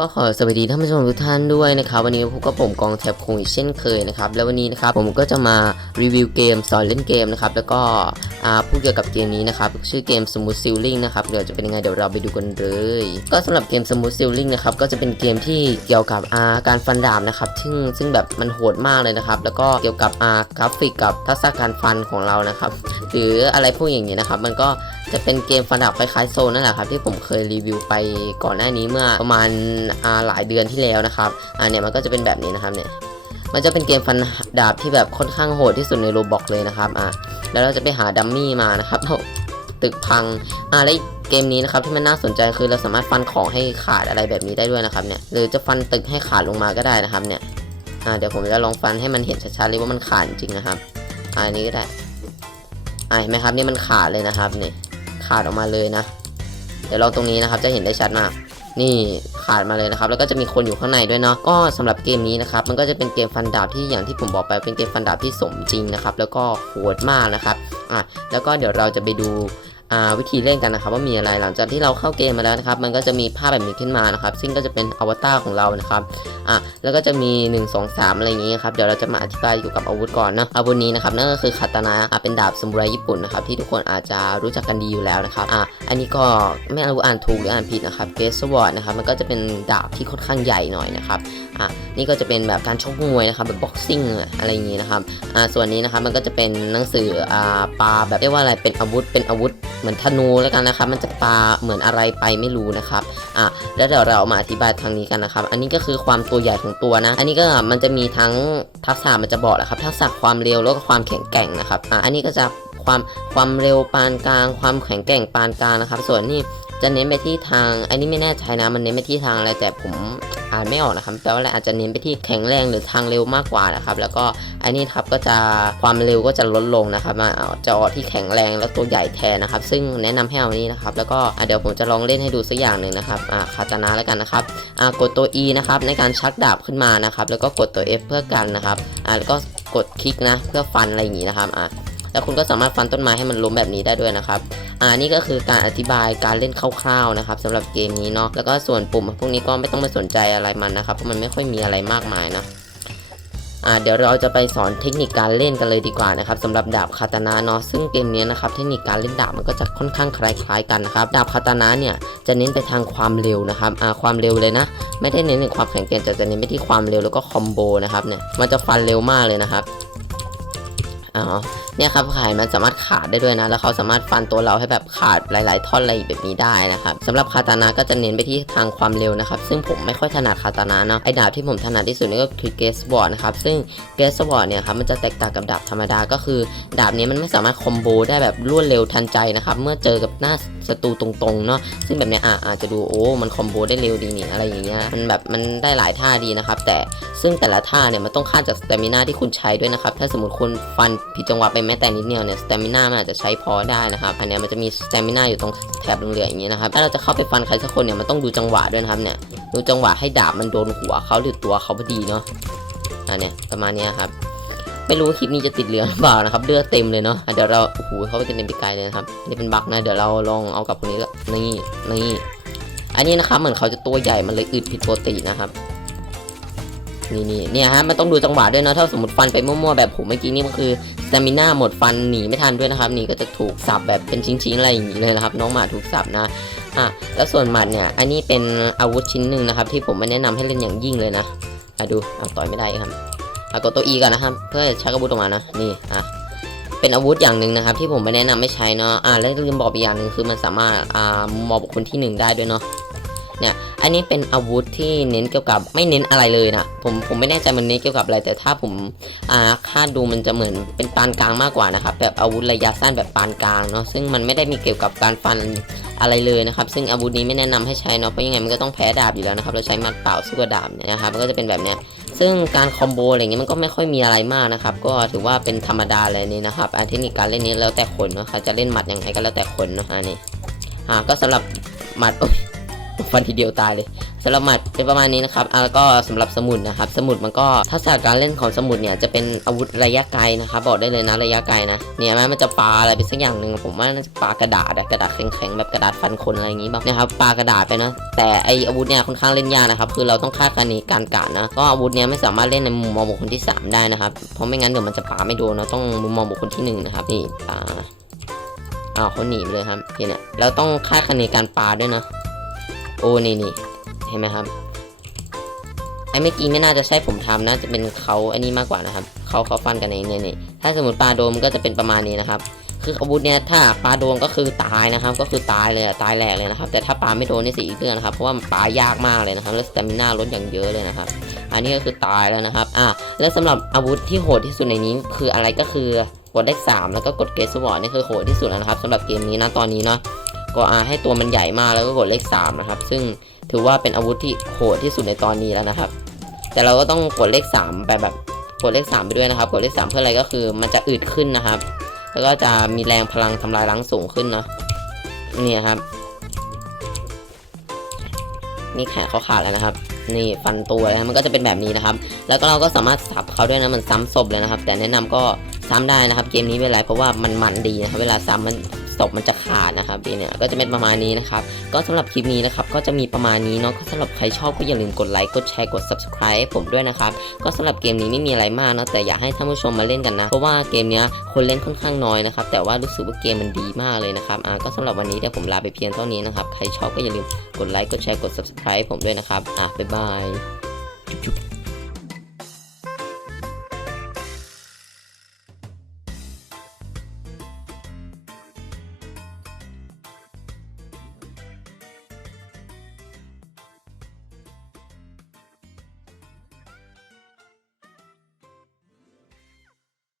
ก็ขอสวัสดีท่านผู้ชมทุกท่านด้วยนะครับวันนี้พบกับผมกองแทบคงอีกเช่นเคยนะครับแล้ววันนี้นะครับผมก็จะมารีวิวเกมสอนเล่นเกมนะครับแล้วก็อ่าพูดเกี่ยวกับเกมนี้นะครับชื่อเกม Smooth Sailing นะครับเดี๋ยวจะเป็นยังไงเดี๋ยวเราไปดูกันเลย ก็สำหรับเกม Smooth Sailing นะครับก็จะเป็นเกมที่เกี่ยวกับอาการฟันดาบนะครับซึ่งซึ่งแบบมันโหดมากเลยนะครับแล้วก็เกี่ยวกับอากราฟิกกับทักษะการฟันของเรานะครับหรืออะไรพวกอย่างนี้นะครับมันก็ จะเป็นเกมฟันดาบคล้ายๆโซนนั่นแหละครับที่ผมเคยรีวิวไปก่อนหน้านี้เมื่อประมาณาหลายเดือนที่แล้วนะครับอ่าเนี่ยมันก็จะเป็นแบบนี้นะครับเนี่ยมันจะเป็นเกมฟันดาบที่แบบค่อนข้างโหดที่สุดในโรบอกเลยนะครับอ่าแล้วเราจะไปหาดัมมี่มานะครับตึกพังอ่าแล้วเกมนี้นะครับที่มันน่าสนใจคือเราสามารถฟันของให้ขาดอะไรแบบนี้ได้ด้วยนะครับเนี่ยหรือจะฟันตึกให้ขาดลงมาก็ได้นะครับเนี่ยอ่าเดี๋ยวผมจะลองฟันให้มันเห็นชัดๆเลยว่ามันขาดจริงนะครับอ่าอันนี้ก็ได้อ่าเห็นไหมครับนี่มันขาดเลยนะครับเนี่ย ขาดออกมาเลยนะ เดี๋ยวลองตรงนี้นะครับจะเห็นได้ชัดมากนี่ขาดมาเลยนะครับ แล้วก็จะมีคนอยู่ข้างในด้วยเนาะก็สำหรับเกมนี้นะครับ มันก็จะเป็นเกมฟันดาบที่อย่างที่ผมบอกไปเป็นเกมฟันดาบที่สมจริงนะครับ แล้วก็โหดมากนะครับอะแล้วก็เดี๋ยวเราจะไปดู วิธีเล่นกันนะครับว่ามีอะไรหลังจากที่เราเข้าเกมมาแล้วนะครับ มันก็จะมีภาพแบบนี้ขึ้นมานะครับ ซึ่งก็จะเป็นอวตารของเรานะครับอะแล้วก็จะมี 1 2 3 อะไรอย่างนี้ครับเดี๋ยวเราจะมาอธิบายเกี่ยวกับอาวุธก่อนนะอาวุธนี้นะครับนั่นก็คือคาตานะอะเป็นดาบซามูไรญี่ปุ่นนะครับที่ทุกคนอาจจะรู้จักกันดีอยู่แล้วนะครับอะอันนี้ก็ไม่รู้อ่านถูกหรืออ่านผิดนะครับเกสวอร์ดนะครับมันก็จะเป็นดาบที่ค่อนข้างใหญ่หน่อยนะครับอะนี่ก็จะเป็นแบบการชกมวยนะครับแบบบ็อกซิ่งอะไรอย่างนี้นะครับอะส่วนนี้นะครับมันก็จะเป็นหนังสืออ่าปาแบบเรียกว่าอะไรเป็นอาวุธเป็นอาวุธเหมือนธนูแล้วกันนะครับ มันจะปาเหมือนอะไรไปไม่รู้นะครับอะแล้วเดี๋ยวเรามาอธิบายทางนี้กันนะครับ อันนี้ก็คือความตัวใหญ่ของตัวนะ อันนี้ก็มันจะมีทั้งทักษะมันจะบอกแหละครับ ทักษะความเร็วแล้วก็ความแข็งแกร่งนะครับอะอันนี้ก็จะความความเร็วปานกลาง ความแข็งแกร่งปานกลางนะครับ ส่วนนี้ จะเน้นไปที่ทาง อันนี้ไม่แน่ใจนะมันเน้นไปที่ทางอะไรแต่ผมอ่านไม่ออกนะครับแปลว่าอะไรอาจจะเน้นไปที่แข็งแรงหรือทางเร็วมากกว่านะครับ แล้วก็อันนี้ครับก็จะความเร็วก็จะลดลงนะครับมาจะออกที่แข็งแรงแล้วตัวใหญ่แทนนะครับ ซึ่งแนะนำให้เอานี้นะครับ แล้วก็เดี๋ยวผมจะลองเล่นให้ดูสักอย่างหนึ่งนะครับคาตานะแล้วกันนะครับกดตัว E นะครับในการชักดาบขึ้นมานะครับ แล้วก็กดตัว F เพื่อกันนะครับแล้วก็กดคลิกนะเพื่อฟันอะไรอย่างงี้นะครับอ่า แล้วคุณก็สามารถฟันต้นไม้ให้มันล้มแบบนี้ได้ด้วยนะครับอ่านี่ก็คือการอธิบายการเล่นคร่าวๆนะครับสำหรับเกมนี้เนาะแล้วก็ส่วนปุ่ม พวกนี้ก็ไม่ต้องไปสนใจอะไรมันนะครับเพราะมันไม่ค่อยมีอะไรมากมายนะอ่าเดี๋ยวเราจะไปสอนเทคนิคการเล่นกันเลยดีกว่านะครับสำหรับดาบคาตานะเนาะซึ่งเกมนี้นะครับเทคนิคการเล่นดาบมันก็จะค่อนข้างคล้ายๆกันนะครับดาบคาตานะเนี่ยจะเน้นไปทางความเร็วนะครับอ่าความเร็วเลยนะ ไม่ได้เน้นในความแข็งแกร่งแต่จะเน้นไปที่ความเร็วแล้วก็คอมโบนะครับเนี่ยมันจะฟันเร็วมากเลยนะครับ อ๋อเนี่ยครับขายมันสามารถขาดได้ด้วยนะ แล้วเขาสามารถฟันตัวเราให้แบบขาดหลาย ๆ ท่อนอะไรแบบนี้ได้นะครับสำหรับคาตานะก็จะเน้นไปที่ทางความเร็วนะครับ ซึ่งผมไม่ค่อยถนัดคาตานะเนาะไอ้ดาบที่ผมถนัดที่สุดนี่ก็คือเกสบอร์ดนะครับซึ่งเกสบอร์ดเนี่ยครับมันจะแตกต่างกับดาบธรรมดาก็คือ ดาบนี้มันไม่สามารถคอมโบได้แบบรวดเร็วทันใจนะครับเมื่อเจอกับหน้าศัตรูตรงๆเนาะซึ่งแบบเนี้ยอะอาจจะดูโอ้มันคอมโบได้เร็วดีนี่อะไรอย่างเงี้ยมันแบบมันได้หลายท่าดีนะครับ แต่ซึ่งแต่ละท่าเนี่ยมันต้องค่าจากสเตมินาที่คุณใช้ด้วยนะครับถ้าสมมติคุณฟันผิดจังหวะไปแม้แต่นิดเดียวเนี่ยสเตมินามันอาจจะใช้พอได้นะครับอันเนี้ยมันจะมีสเตมินาอยู่ตรงแถบเหลืองๆอย่างเงี้ยนะครับถ้าเราจะเข้าไปฟันใครสักคนเนี่ยมันต้องดูจังหวะด้วยนะครับเนี่ยดูจังหวะให้ดาบมันโดนหัวเขาหรือตัวเขาพอดีเนาะอันเนี้ยประมาณเนี้ยครับ ไม่รู้ว่าคลิปนี้จะติดเหลือหรือเปล่านะครับเลือดเต็มเลยเนาะะเดี๋ยวเราโอ้โหเขาไปกันเต็มไปไกลเลยนะครับนี่เป็นบั๊กนะเดี๋ยวเราลองเอากับคนนี้ก็นี่นี่อันนี้นะครับเหมือนเขาจะตัวใหญ่มันเลยอึดผิดปกตินะครับนี่นี่เนี่ยฮะมันต้องดูจังหวะด้วยนะถ้าสมมติฟันไปมั่วๆแบบผมเมื่อกี้นี่มันคือสตามิน่าหมดฟันหนีไม่ทันด้วยนะครับ นี่ก็จะถูกสับแบบเป็นชิ้นๆอะไรอย่างนี้เลยนะครับ น้องหมาถูกสับนะอะแล้วส่วนหมัดเนี่ยอันนี้เป็นอาวุธชิ้นหนึ่งนะครับ ที่ผมไม่แนะนำให้เล่นอย่างยิ่งเลยนะอะดูอะต่อยไม่ได้ครับ อะกดตัว E ก่อนนะครับ เพื่อชักอาวุธออกมานะ นี่อะเป็นอาวุธอย่างหนึ่งนะครับ ที่ผมไม่แนะนำไม่ใช้เนาะ อะแล้วลืมบอกอีกอย่างหนึ่งคือมันสามารถอ่ามอบคนที่หนึ่งได้ด้วยเนาะ เนี่ย อันนี้เป็นอาวุธที่เน้นเกี่ยวกับไม่เน้นอะไรเลยนะ ผมผมไม่แน่ใจมันเน้นเกี่ยวกับอะไร แต่ถ้าผมอ่าคาดดูมันจะเหมือนเป็นปานกลางมากกว่านะครับ แบบอาวุธระยะสั้นแบบปานกลางเนาะ ซึ่งมันไม่ได้มีเกี่ยวกับการฟันอะไรเลยนะครับ ซึ่งอาวุธนี้ไม่แนะนำให้ใช้เนาะ เพราะยังไงมันก็ต้องแพ้ดาบอยู่แล้วนะครับ เราใช้มัดเปล่าสู้กับดาบเนี่ยนะครับ มันก็จะเป็นแบบเนี้ย ซึ่งการคอมโบอะไรเงี้ยมันก็ไม่ค่อยมีอะไรมากนะครับ ก็ถือว่าเป็นธรรมดาเลยนี่นะครับเทคนิคการเล่นนี้แล้วแต่คนเนาะครจะเล่นหมัดยังไงก็แล้วแต่คนเนาะอันนี้อ่าก็สำหรับหมัดโอ้ยฟันทีเดียวตายเลย สำหรับหมัดเป็นประมาณนี้นะครับแล้วก็สำหรับสมุดนะครับ สมุดมันก็ทักษะการเล่นของสมุดเนี่ยจะเป็นอาวุธระยะไกลนะครับบอกได้เลยนะระยะไกลนะเนี่ยม้มันจะปาอะไรไปสักอย่างหนึ่งผมว่าน่าจะปากระดาษกระดาษแข็งๆแบบกระดาษฟันคนอะไรอย่างงี้บ้างนะครับปากระดาษไปนะ แต่ไออาวุธเนี่ยค่อนข้างเล่นยากนะครับคือเราต้องคาดคะเนการกะนะก็อาวุธเนี่ยไม่สามารถเล่นในมุมมองบุคคลที่สามได้นะครับเพราะไม่งั้นเดี๋ยวมันจะปาไม่โดนนะต้องมุมมองบุคคลที่หนึ่งนะครับนี่ปาอ้าวเขาหนีไปเลยครับเนี่ยเราต้องคาดคะเนการปาด้วยนะโอ้นี่นี่ ห็นไหมครับไอ้เมื่อกี้ไม่น่าจะใช่ผมทำนะจะเป็นเขาอันนี้มากกว่านะครับเขาเขาฟันกันเองเนี่ยนี่ถ้าสมมติปลาโดนมันก็จะเป็นประมาณนี้นะครับ คืออาวุธเนี่ยถ้าปลาโดนก็คือตายนะครับ ก็คือตายเลยตายแหลกเลยนะครับ แต่ถ้าปลาไม่โดนนี่สิอีกเรื่องนะครับเพราะว่ามันปายากมากเลยนะครับแล้วสเตมิน่าลดอย่างเยอะเลยนะครับ อันนี้ก็คือตายแล้วนะครับอะแล้วสำหรับอาวุธที่โหดที่สุดในนี้คืออะไรก็คือกดเลข3แล้วก็กดเกสวอร์ดนี่คือโหดที่สุดแล้วนะครับสำหรับเกมนี้นะตอนนี้เนาะ ก็อาให้ตัวมันใหญ่มากแล้วก็กดเลข3นะครับ ซึ่งถือว่าเป็นอาวุธที่โหดที่สุดในตอนนี้แล้วนะครับ แต่เราก็ต้องกดเลข3ไปแบบกดเลข3ไปด้วยนะครับ กดเลข3เพื่ออะไรก็คือ มันจะอึดขึ้นนะครับ แล้วก็จะมีแรงพลังทำลายล้างสูงขึ้นเนาะนี่ครับ นี่แขนเขาขาดแล้วนะครับนี่ฟันตัวเลยมันก็จะเป็นแบบนี้นะครับ แล้วก็เราก็สามารถสับเขาด้วยนะมันซ้ำศพเลยนะครับ แต่แนะนำก็ซ้ำได้นะครับ เกมนี้ไม่เป็นไรเพราะว่ามันมันดีนะครับ เวลาซ้ำมัน ศพมันจะขาดนะครับเนี่ยก็จะเป็นประมาณนี้นะครับ ก็สำหรับคลิปนี้นะครับก็จะมีประมาณนี้เนาะก็สำหรับใครชอบก็อย่าลืมกดไลค์กดแชร์กด subscribe ให้ผมด้วยนะครับก็สำหรับเกมนี้ไม่มีอะไรมากนะแต่อยากให้ท่านผู้ชมมาเล่นกันนะเพราะว่าเกมนี้คนเล่นค่อนข้างน้อยนะครับแต่ว่ารู้สึกว่าเกมมันดีมากเลยนะครับอ่าก็สำหรับวันนี้เดี๋ยวผมลาไปเพียงเท่านี้นะครับใครชอบก็อย่าลืมกดไลค์กดแชร์กด subscribe ผมด้วยนะครับอะบ๊ายบายจุ๊บ